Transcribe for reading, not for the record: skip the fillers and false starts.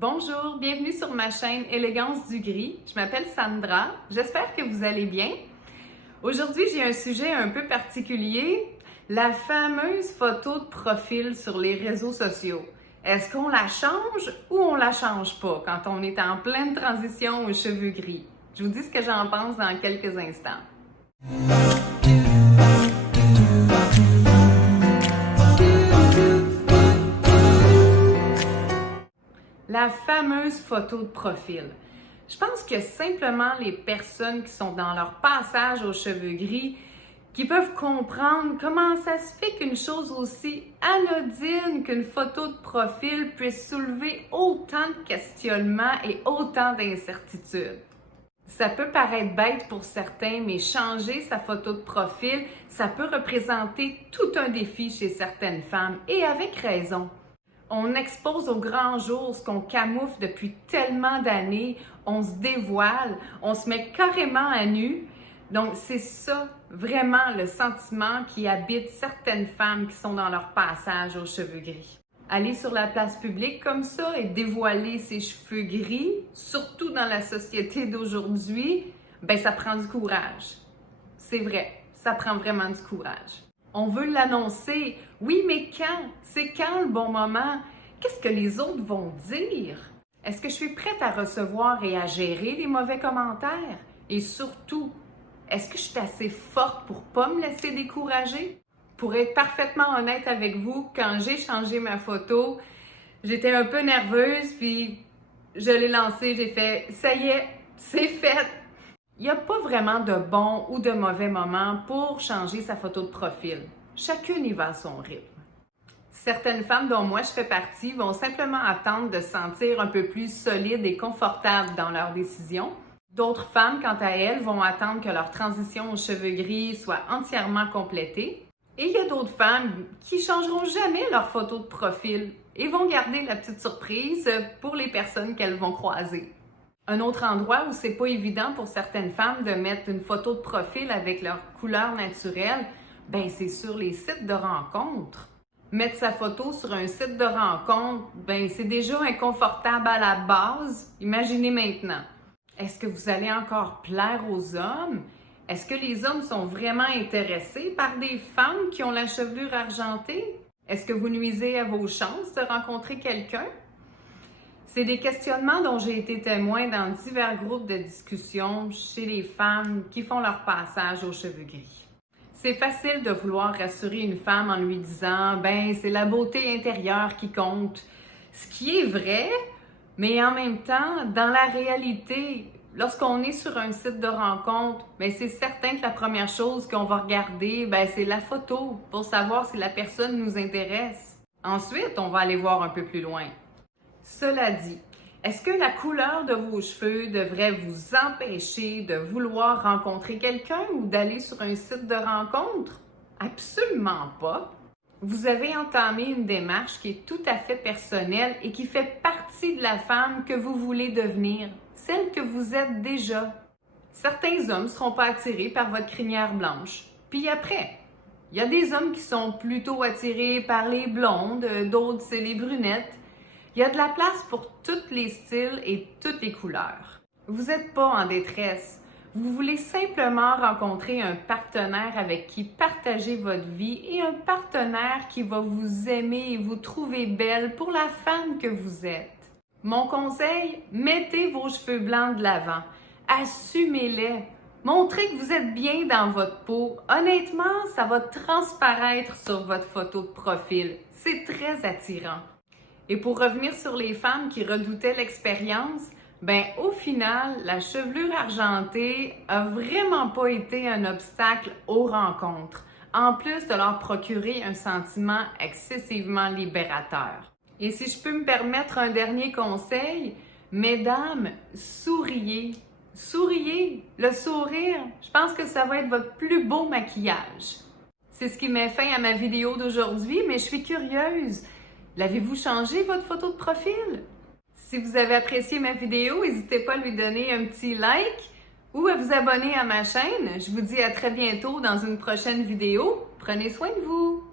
Bonjour, bienvenue sur ma chaîne Élégance du gris. Je m'appelle Sandra, j'espère que vous allez bien. Aujourd'hui, j'ai un sujet un peu particulier, la fameuse photo de profil sur les réseaux sociaux. Est-ce qu'on la change ou on la change pas quand on est en pleine transition aux cheveux gris? Je vous dis ce que j'en pense dans quelques instants. La fameuse photo de profil. Je pense que simplement les personnes qui sont dans leur passage aux cheveux gris qui peuvent comprendre comment ça se fait qu'une chose aussi anodine qu'une photo de profil puisse soulever autant de questionnements et autant d'incertitudes. Ça peut paraître bête pour certains, mais changer sa photo de profil, ça peut représenter tout un défi chez certaines femmes, et avec raison. On expose au grand jour ce qu'on camoufle depuis tellement d'années, on se dévoile, on se met carrément à nu. Donc c'est ça vraiment le sentiment qui habite certaines femmes qui sont dans leur passage aux cheveux gris. Aller sur la place publique comme ça et dévoiler ses cheveux gris, surtout dans la société d'aujourd'hui, ça prend du courage. C'est vrai, ça prend vraiment du courage. On veut l'annoncer. Oui, mais quand? C'est quand le bon moment? Qu'est-ce que les autres vont dire? Est-ce que je suis prête à recevoir et à gérer les mauvais commentaires? Et surtout, est-ce que je suis assez forte pour pas me laisser décourager? Pour être parfaitement honnête avec vous, quand j'ai changé ma photo, j'étais un peu nerveuse, puis je l'ai lancée, j'ai fait « ça y est, c'est fait ». Il n'y a pas vraiment de bon ou de mauvais moment pour changer sa photo de profil. Chacune y va à son rythme. Certaines femmes dont moi je fais partie vont simplement attendre de se sentir un peu plus solides et confortables dans leur décision. D'autres femmes, quant à elles, vont attendre que leur transition aux cheveux gris soit entièrement complétée. Et il y a d'autres femmes qui changeront jamais leur photo de profil et vont garder la petite surprise pour les personnes qu'elles vont croiser. Un autre endroit où c'est pas évident pour certaines femmes de mettre une photo de profil avec leur couleur naturelle, c'est sur les sites de rencontres. Mettre sa photo sur un site de rencontre, c'est déjà inconfortable à la base. Imaginez maintenant. Est-ce que vous allez encore plaire aux hommes? Est-ce que les hommes sont vraiment intéressés par des femmes qui ont la chevelure argentée? Est-ce que vous nuisez à vos chances de rencontrer quelqu'un? C'est des questionnements dont j'ai été témoin dans divers groupes de discussion chez les femmes qui font leur passage aux cheveux gris. C'est facile de vouloir rassurer une femme en lui disant « c'est la beauté intérieure qui compte », ce qui est vrai, mais en même temps, dans la réalité, lorsqu'on est sur un site de rencontre, c'est certain que la première chose qu'on va regarder, c'est la photo pour savoir si la personne nous intéresse. Ensuite, on va aller voir un peu plus loin. Cela dit, est-ce que la couleur de vos cheveux devrait vous empêcher de vouloir rencontrer quelqu'un ou d'aller sur un site de rencontre? Absolument pas. Vous avez entamé une démarche qui est tout à fait personnelle et qui fait partie de la femme que vous voulez devenir, celle que vous êtes déjà. Certains hommes ne seront pas attirés par votre crinière blanche. Puis après, il y a des hommes qui sont plutôt attirés par les blondes, d'autres c'est les brunettes. Il y a de la place pour tous les styles et toutes les couleurs. Vous n'êtes pas en détresse. Vous voulez simplement rencontrer un partenaire avec qui partager votre vie et un partenaire qui va vous aimer et vous trouver belle pour la femme que vous êtes. Mon conseil, mettez vos cheveux blancs de l'avant. Assumez-les. Montrez que vous êtes bien dans votre peau. Honnêtement, ça va transparaître sur votre photo de profil. C'est très attirant. Et pour revenir sur les femmes qui redoutaient l'expérience, au final, la chevelure argentée a vraiment pas été un obstacle aux rencontres, en plus de leur procurer un sentiment excessivement libérateur. Et si je peux me permettre un dernier conseil, mesdames, souriez. Souriez, le sourire, je pense que ça va être votre plus beau maquillage. C'est ce qui met fin à ma vidéo d'aujourd'hui, mais je suis curieuse. L'avez-vous changé votre photo de profil? Si vous avez apprécié ma vidéo, n'hésitez pas à lui donner un petit like ou à vous abonner à ma chaîne. Je vous dis à très bientôt dans une prochaine vidéo. Prenez soin de vous!